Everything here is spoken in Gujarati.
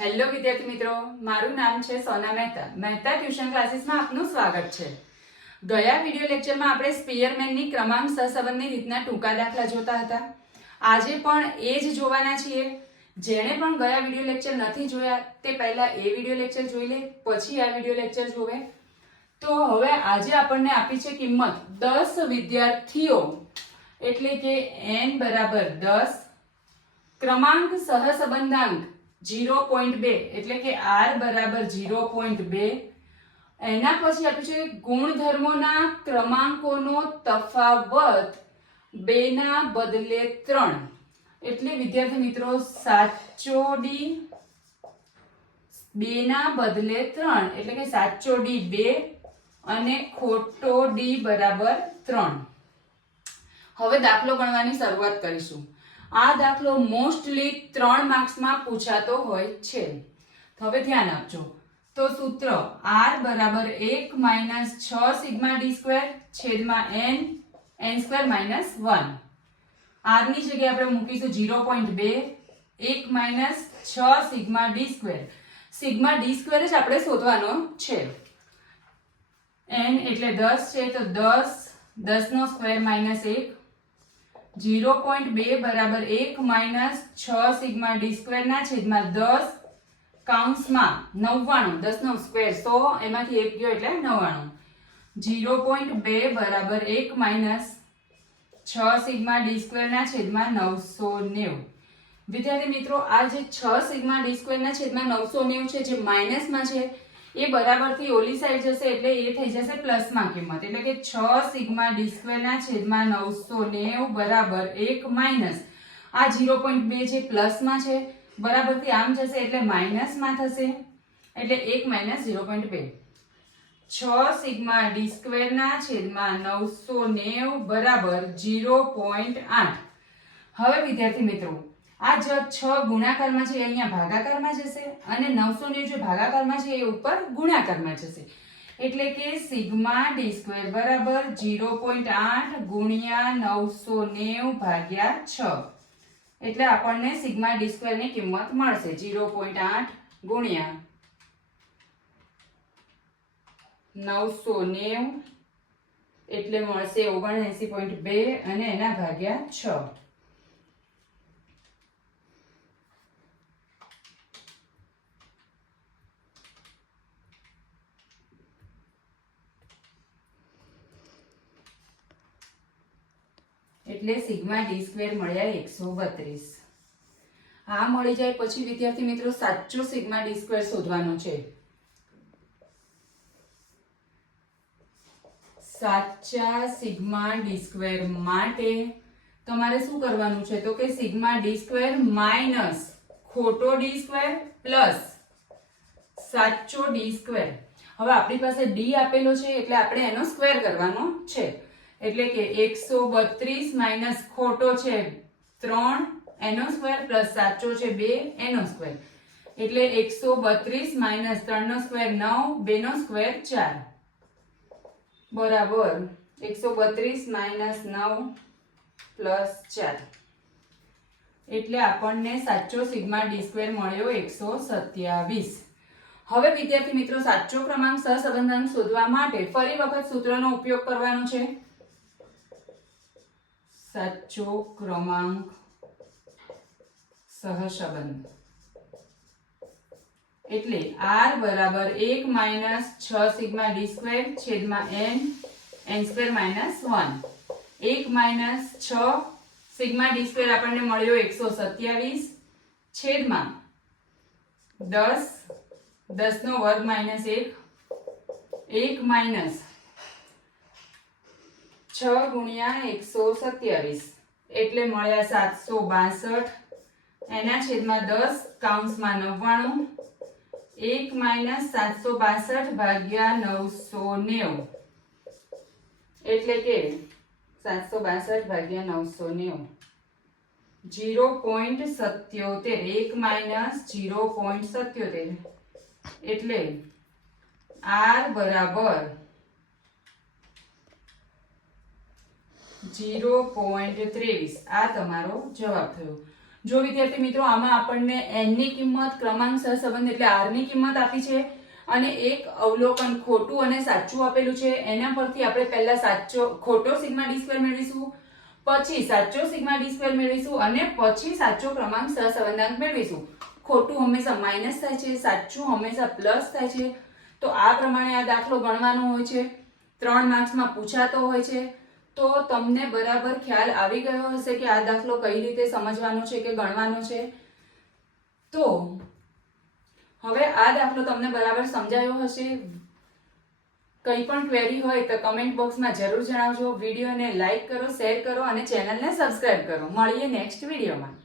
હેલો વિદ્યાર્થી મિત્રો, મારું નામ છે સોના મહેતા. મહેતા ટ્યુશન ક્લાસીસમાં આપનું સ્વાગત છે. ગયા વિડિયો લેક્ચરમાં આપણે સ્પીયરમેનની ક્રમાંક સહસંબંધની રીતના ટૂંકા દાખલા જોતા હતા. આજે પણ એ જ જોવાના છીએ. જેણે પણ ગયા વિડિયો લેક્ચર નથી જોયા તે પહેલા એ વિડિયો લેક્ચર જોઈ લે, પછી આ વિડિયો લેક્ચર જોવે. તો હવે આજે આપણને આપી છે કિંમત 10 વિદ્યાર્થીઓ, એટલે કે n બરાબર 10, ક્રમાંક સહસંબંધાંક 0.2 એટલે કે r બરાબર 0.2. એના પછી આપ્યું છે ગુણધર્મોના ક્રમાંકોનો તફાવત 2 ના બદલે 3. એટલે વિદ્યાર્થી મિત્રો સાચો d 2 ના બદલે 3 એટલે કે સાચો d 2 અને ખોટો d બરાબર 3. હવે દાખલો ગણવાની શરૂઆત કરીશું. આ દાખલો મોસ્ટલી 3 માર્ક્સમાં પૂછાતો હોય છે. હવે ધ્યાન આપજો. તો સૂત્ર r બરાબર 1 - 6 સિગ્મા d સ્ક્વેર છેદમાં n સ્ક્વેર માઇનસ 1. r ની જગ્યાએ આપણે મૂકીશું 0.2, 1 - 6 sigma d square. Sigma d square જ આપણે શોધવાનો છે. n એટલે 10 છે, તો 10, 10 નો સ્ક્વેર માઇનસ 1. 0.2 બરાબર 1 - 6 સિગ્મા d સ્ક્વેર ના છેદમાં 10 કૌંસમાં 99, 10 નો સ્ક્વેર 100, એમાંથી 1 ગયો એટલે 99. 0.2 બરાબર 1 - 6 સિગ્મા d સ્ક્વેર ના છેદમાં 990. વિદ્યાર્થી મિત્રો, આ જે 6 સિગ્મા d સ્ક્વેર ના છેદમાં 990 છે, જે માઇનસમાં છે, એ બરાબરથી ઓલી સાઈડ જશે એટલે એ થઈ જશે પ્લસમાં કિંમત. એટલે કે 6 સિગ્મા d સ્ક્વેર ના છેદમાં 990 બરાબર 1 માઇનસ આ 0.2 જે પ્લસમાં છે બરાબરથી આમ જશે એટલે માઇનસમાં થશે, એટલે 1 માઇનસ 0.2. 6 સિગ્મા d સ્ક્વેર ના છેદમાં 990 બરાબર 0.8. હવે વિદ્યાર્થી મિત્રો, આ જે 6 ગુણાકારમાં છે એ અહીંયા ભાગાકારમાં જશે અને 990 જે ભાગાકારમાં છે એ ઉપર ગુણાકારમાં જશે. એટલે કે સિગ્મા d સ્ક્વેર બરાબર 0.8 ગુણ્યા 990 ભાગ્યા 6. એટલે આપણને સિગ્મા d સ્ક્વેર ની કિંમત મળશે 0.8 ગુણ્યા 990 એટલે મળશે 79.2 અને એના ભાગ્યા 6. એટલે સિગ્મા d સ્ક્વેર મળ્યા 132. આ મળી જાય પછી વિદ્યાર્થી મિત્રો સાચો સિગ્મા d સ્ક્વેર શોધવાનો છે. સાચા સિગ્મા d સ્ક્વેર માટે તમારે શું કરવાનું છે? તો કે સિગ્મા d સ્ક્વેર માઇનસ ખોટો d સ્ક્વેર પ્લસ સાચો d સ્ક્વેર. હવે આપણી પાસે d આપેલો છે એટલે આપણે એનો સ્ક્વેર કરવાનો છે. એટલે કે 132 માઇનસ ખોટો છે 3 એનો સ્ક્વેર પ્લસ સાચો છે 2 એનો સ્ક્વેર. એટલે 132 માઇનસ 3 નો સ્ક્વેર 9, 2 નો સ્ક્વેર 4 બરાબર 132 માઇનસ 9 પ્લસ 4. એટલે આપણને સાચો સિગ્મા d સ્ક્વેર મળ્યો 127. હવે વિદ્યાર્થી મિત્રો, સાચો ક્રમાંક સહસંબંધાંક શોધવા માટે ફરી વખત સૂત્રનો ઉપયોગ કરવાનો છે. સાચો ક્રમાંક સહસંબંધ એટલે r બરાબર 1 - 6 સિગ્મા d સ્ક્વેર છેદમાં n square minus 1. 1 - 6 sigma d square આપણને મળ્યો 127 છેદમાં 10, 10 નો વર્ગ માઇનસ 1, 1 માઇનસ 6 ગુણ્યા 127 એટલે મળ્યા 762 એના છેદમાં 10 કૌંસમાં 99. 1 માઇનસ 762 ભાગ્યા 990 એટલે કે 762 ભાગ્યા 990 0.77. 1 માઇનસ 0.77 એટલે r બરાબર 0.23. આ તમારો જવાબ થયો. જો વિદ્યાર્થી મિત્રો આમાં આપણને n ની કિંમત, ક્રમાંક સહસંબંધ એટલે r ની કિંમત આપી છે અને એક અવલોકન ખોટું અને સાચું આપેલું છે. એના પરથી આપણે પહેલા ખોટો સિગ્મા ડી સ્ક્વેર મેળવીશું, પછી સાચો સિગ્મા ડી સ્ક્વેર મેળવીશું અને પછી સાચો ક્રમાંક સહસંબંધાંક મેળવીશું. ખોટું હંમેશા માઇનસ થાય છે, સાચું હંમેશા પ્લસ થાય છે. તો આ પ્રમાણે આ દાખલો ગણવાનો હોય છે. 3 માર્ક્સમાં પૂછાતો હોય છે. તો તમને બરાબર ખ્યાલ આવી ગયો હશે કે આ દાખલો કઈ રીતે સમજવાનો છે કે ગણવાનો છે. તો હવે આ દાખલો તમને બરાબર સમજાયો હશે. કંઈ પણ ક્વેરી હોય તો કમેન્ટ બોક્સમાં જરૂર જણાવજો. વિડીયોને લાઈક કરો, શેર કરો અને ચેનલને સબસ્ક્રાઇબ કરો. મળીએ નેક્સ્ટ વિડીયોમાં.